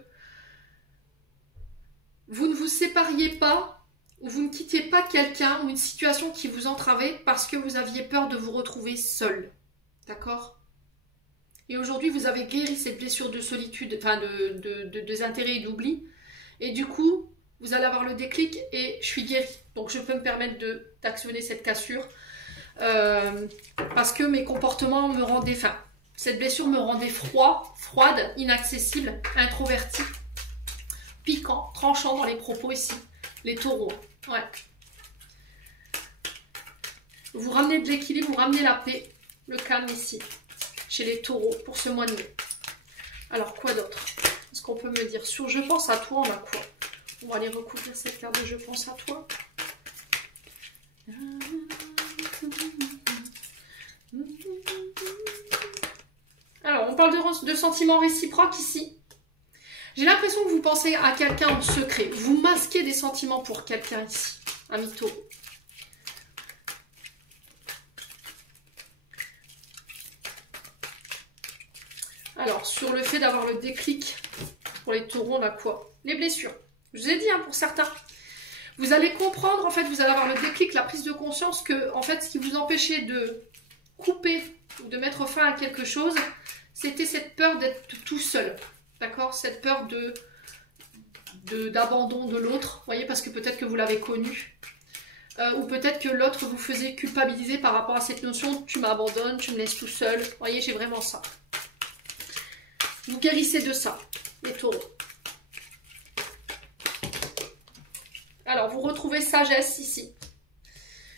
vous ne vous sépariez pas ou vous ne quittiez pas quelqu'un ou une situation qui vous entravait parce que vous aviez peur de vous retrouver seul. D'accord? Et aujourd'hui, vous avez guéri cette blessure de solitude, enfin de désintérêt et d'oubli. Et du coup, vous allez avoir le déclic et je suis guérie. Donc, je peux me permettre d'actionner cette cassure parce que mes comportements me rendaient faim. Cette blessure me rendait froide, inaccessible, introvertie, piquant, tranchant dans les propos ici. Les taureaux. Ouais. Vous ramenez de l'équilibre, vous ramenez la paix, le calme ici, chez les taureaux pour ce mois de mai. Alors, quoi d'autre? Est-ce qu'on peut me dire sur Je pense à toi, on a quoi? On va aller recouvrir cette carte de Je pense à toi. Alors, on parle de sentiments réciproques ici. J'ai l'impression que vous pensez à quelqu'un en secret. Vous masquez des sentiments pour quelqu'un ici, amis taureaux. Alors, sur le fait d'avoir le déclic pour les taureaux, on a quoi? Les blessures. Je vous ai dit, hein, pour certains. Vous allez comprendre, en fait, vous allez avoir le déclic, la prise de conscience que, en fait, ce qui vous empêchait de couper ou de mettre fin à quelque chose, c'était cette peur d'être tout seul. D'accord? Cette peur d'abandon de l'autre. Vous voyez, parce que peut-être que vous l'avez connu. Ou peut-être que l'autre vous faisait culpabiliser par rapport à cette notion, tu m'abandonnes, tu me laisses tout seul. Vous voyez, j'ai vraiment ça. Vous guérissez de ça, les taureaux. Alors, vous retrouvez sagesse ici.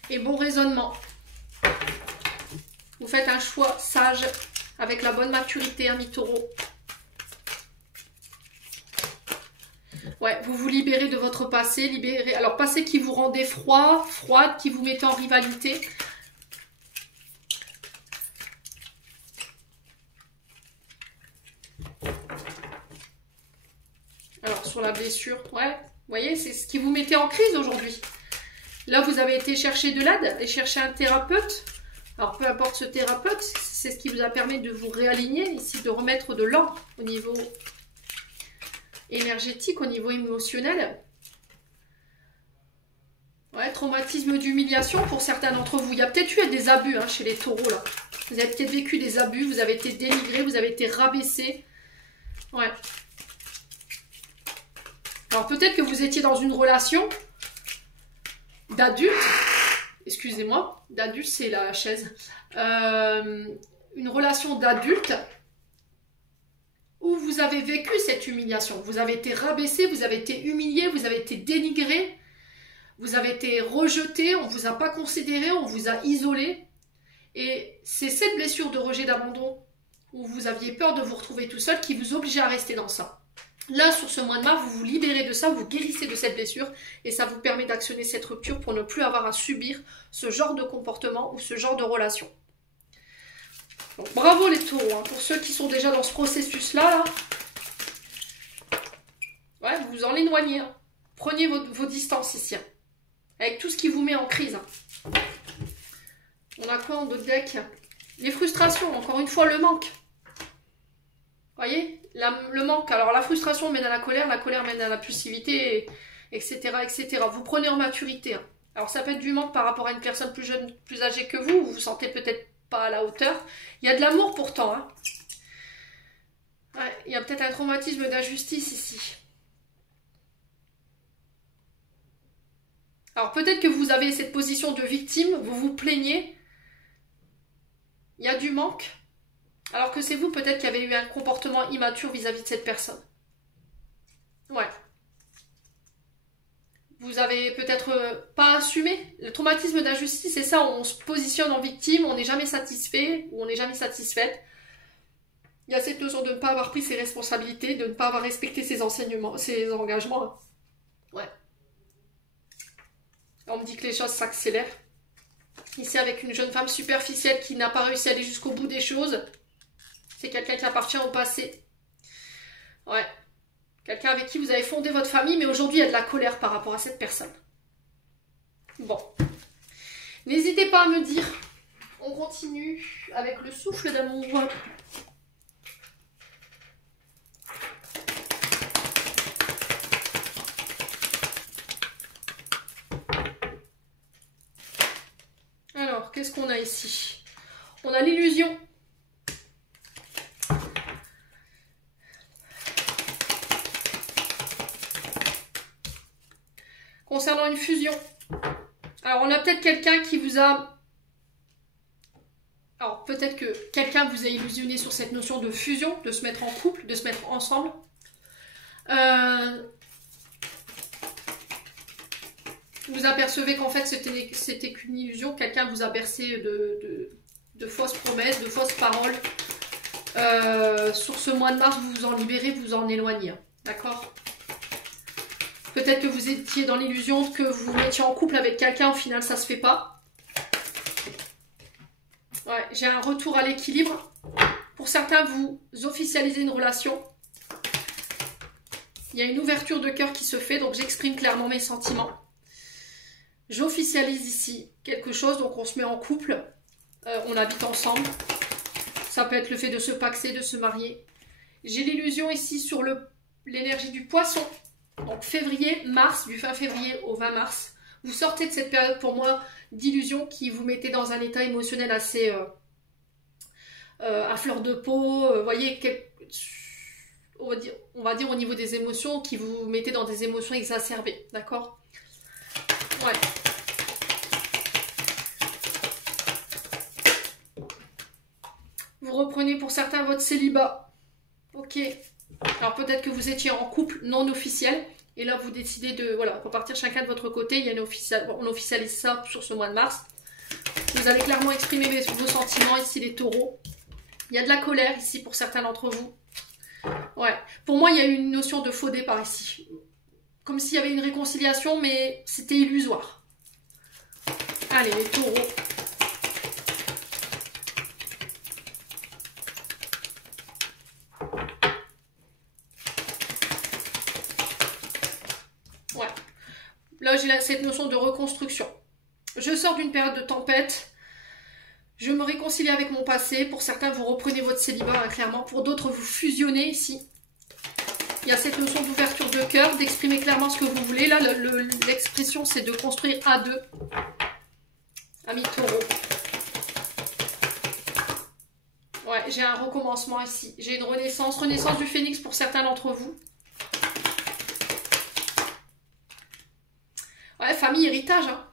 Et bon raisonnement. Vous faites un choix sage avec la bonne maturité, amis taureaux. Ouais, vous vous libérez de votre passé, alors passé qui vous rendait froide, qui vous mettait en rivalité. Alors sur la blessure, ouais, vous voyez, c'est ce qui vous mettait en crise aujourd'hui. Là, vous avez été chercher de l'aide et chercher un thérapeute. Alors peu importe ce thérapeute, c'est ce qui vous a permis de vous réaligner ici, de remettre de l'ordre au niveau énergétique, au niveau émotionnel. Ouais, traumatisme d'humiliation pour certains d'entre vous. Il y a peut-être eu des abus chez les taureaux là. Vous avez peut-être vécu des abus, vous avez été dénigré, vous avez été rabaissé. Ouais. Alors peut-être que vous étiez dans une relation d'adulte. Excusez-moi, d'adulte c'est la chaise. Une relation d'adulte où vous avez vécu cette humiliation. Vous avez été rabaissé, vous avez été humilié, vous avez été dénigré, vous avez été rejeté, on ne vous a pas considéré, on vous a isolé. Et c'est cette blessure de rejet, d'abandon, où vous aviez peur de vous retrouver tout seul, qui vous obligeait à rester dans ça. Là, sur ce mois de mars, vous vous libérez de ça, vous guérissez de cette blessure, et ça vous permet d'actionner cette rupture pour ne plus avoir à subir ce genre de comportement ou ce genre de relation. Donc, bravo les taureaux, pour ceux qui sont déjà dans ce processus-là. Ouais, vous vous en éloignez. Prenez vos distances ici. Avec tout ce qui vous met en crise. On a quoi en d'autres decks? Les frustrations, encore une fois, le manque. Vous voyez, le manque. Alors la frustration mène à la colère mène à l'impulsivité, etc., etc. Vous prenez en maturité. Alors ça peut être du manque par rapport à une personne plus jeune, plus âgée que vous vous sentez peut-être pas à la hauteur. Il y a de l'amour pourtant. Ouais, il y a peut-être un traumatisme d'injustice ici. Alors peut-être que vous avez cette position de victime, vous vous plaignez. Il y a du manque. Alors que c'est vous peut-être qui avez eu un comportement immature vis-à-vis de cette personne. Ouais. Vous avez peut-être pas assumé. Le traumatisme d'injustice, c'est ça, on se positionne en victime, on n'est jamais satisfait ou on n'est jamais satisfaite. Il y a cette notion de ne pas avoir pris ses responsabilités, de ne pas avoir respecté ses enseignements, ses engagements. Ouais. On me dit que les choses s'accélèrent. Ici, avec une jeune femme superficielle qui n'a pas réussi à aller jusqu'au bout des choses. C'est quelqu'un qui appartient au passé. Ouais. Quelqu'un avec qui vous avez fondé votre famille, mais aujourd'hui il y a de la colère par rapport à cette personne. Bon. N'hésitez pas à me dire. On continue avec le souffle d'amour. Alors, qu'est-ce qu'on a ici? On a l'illusion. Concernant une fusion. Alors, on a peut-être quelqu'un qui vous a... Alors, peut-être que quelqu'un vous a illusionné sur cette notion de fusion, de se mettre en couple, de se mettre ensemble. Vous apercevez qu'en fait, c'était qu'une illusion. Quelqu'un vous a bercé de fausses promesses, de fausses paroles. Sur ce mois de mars, vous vous en libérez, vous vous en éloignez. D'accord ? Peut-être que vous étiez dans l'illusion que vous vous mettiez en couple avec quelqu'un, au final ça se fait pas. Ouais, j'ai un retour à l'équilibre. Pour certains, vous officialisez une relation. Il y a une ouverture de cœur qui se fait, donc j'exprime clairement mes sentiments. J'officialise ici quelque chose, donc on se met en couple, on habite ensemble. Ça peut être le fait de se paxer, de se marier. J'ai l'illusion ici sur l'énergie du poisson. Donc février, mars, du fin février au 20 mars. Vous sortez de cette période pour moi d'illusion qui vous mettait dans un état émotionnel assez à fleur de peau. Voyez, on va dire au niveau des émotions, qui vous mettez dans des émotions exacerbées. D'accord ? Ouais. Vous reprenez pour certains votre célibat. Ok. Alors peut-être que vous étiez en couple non officiel. Et là vous décidez de repartir chacun de votre côté. Il y a on officialise ça sur ce mois de mars. Vous allez clairement exprimer vos sentiments ici les taureaux. Il y a de la colère ici pour certains d'entre vous. Ouais. Pour moi il y a une notion de faux départ ici. Comme s'il y avait une réconciliation mais c'était illusoire. Allez les taureaux. Ouais. Là, j'ai cette notion de reconstruction. Je sors d'une période de tempête. Je me réconcilie avec mon passé. Pour certains, vous reprenez votre célibat, hein, clairement. Pour d'autres, vous fusionnez ici. Il y a cette notion d'ouverture de cœur, d'exprimer clairement ce que vous voulez. Là, l'expression, c'est de construire à deux. Amis taureaux. Ouais, j'ai un recommencement ici. J'ai une renaissance. Renaissance du phénix pour certains d'entre vous. Ouais, famille, héritage. Hein.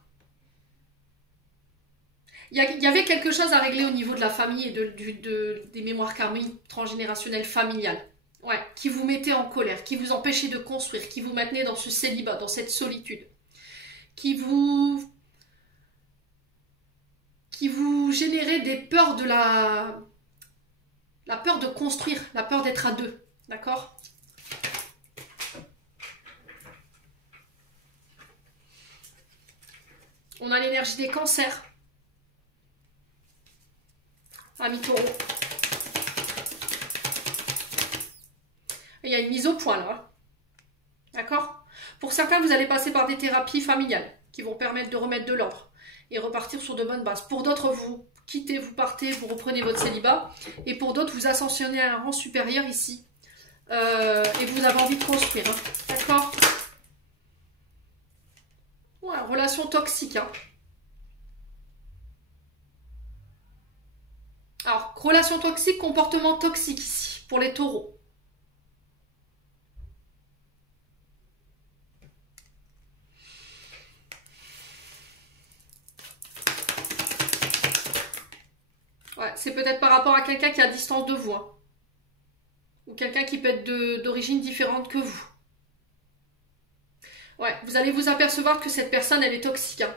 Il y avait quelque chose à régler au niveau de la famille et des mémoires karmiques transgénérationnelles familiales. Ouais, qui vous mettait en colère, qui vous empêchait de construire, qui vous maintenait dans ce célibat, dans cette solitude. Qui vous générait des peurs de la peur de construire, la peur d'être à deux. D'accord ? On a l'énergie des cancers. Amis taureaux. Il y a une mise au point là. D'accord ? Pour certains, vous allez passer par des thérapies familiales qui vont permettre de remettre de l'ordre et repartir sur de bonnes bases. Pour d'autres, vous quittez, vous partez, vous reprenez votre célibat. Et pour d'autres, vous ascensionnez à un rang supérieur ici. Et vous avez envie de construire. Hein. D'accord ? Ouais, relation toxique. Hein. Alors, relation toxique, comportement toxique ici, pour les taureaux. Ouais, c'est peut-être par rapport à quelqu'un qui est à distance de vous. Hein. Ou quelqu'un qui peut être d'origine différente que vous. Ouais, vous allez vous apercevoir que cette personne, elle est toxique. Hein.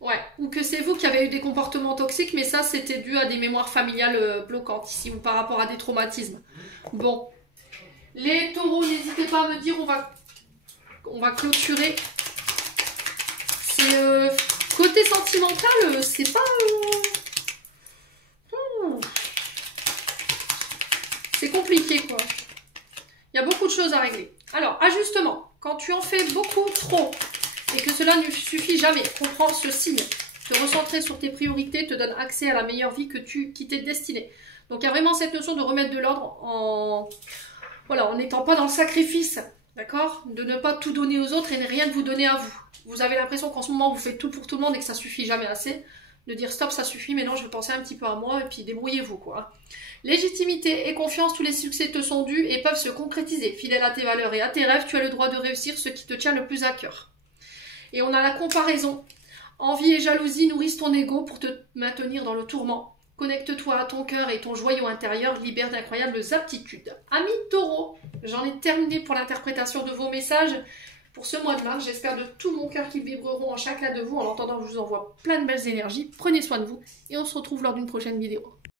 Ouais, ou que c'est vous qui avez eu des comportements toxiques, mais ça, c'était dû à des mémoires familiales bloquantes ici, ou par rapport à des traumatismes. Bon. Les taureaux, n'hésitez pas à me dire, on va clôturer. C'est... côté sentimental, c'est pas... c'est compliqué quoi. Il y a beaucoup de choses à régler. Alors, ajustement. Quand tu en fais beaucoup trop et que cela ne suffit jamais, comprends ce signe. Te recentrer sur tes priorités te donne accès à la meilleure vie qui t'est destinée. Donc, il y a vraiment cette notion de remettre de l'ordre en n'étant pas dans le sacrifice. D'accord? De ne pas tout donner aux autres et ne rien de vous donner à vous. Vous avez l'impression qu'en ce moment, vous faites tout pour tout le monde et que ça suffit jamais assez. De dire stop, ça suffit, mais non, je vais penser un petit peu à moi et puis débrouillez-vous, quoi. Légitimité et confiance, tous les succès te sont dus et peuvent se concrétiser. Fidèle à tes valeurs et à tes rêves, tu as le droit de réussir ce qui te tient le plus à cœur. Et on a la comparaison. Envie et jalousie nourrissent ton ego pour te maintenir dans le tourment. Connecte-toi à ton cœur et ton joyau intérieur libère d'incroyables aptitudes. Amis taureaux, j'en ai terminé pour l'interprétation de vos messages pour ce mois de mars. J'espère de tout mon cœur qu'ils vibreront en chacun de vous. En l'entendant, je vous envoie plein de belles énergies. Prenez soin de vous et on se retrouve lors d'une prochaine vidéo.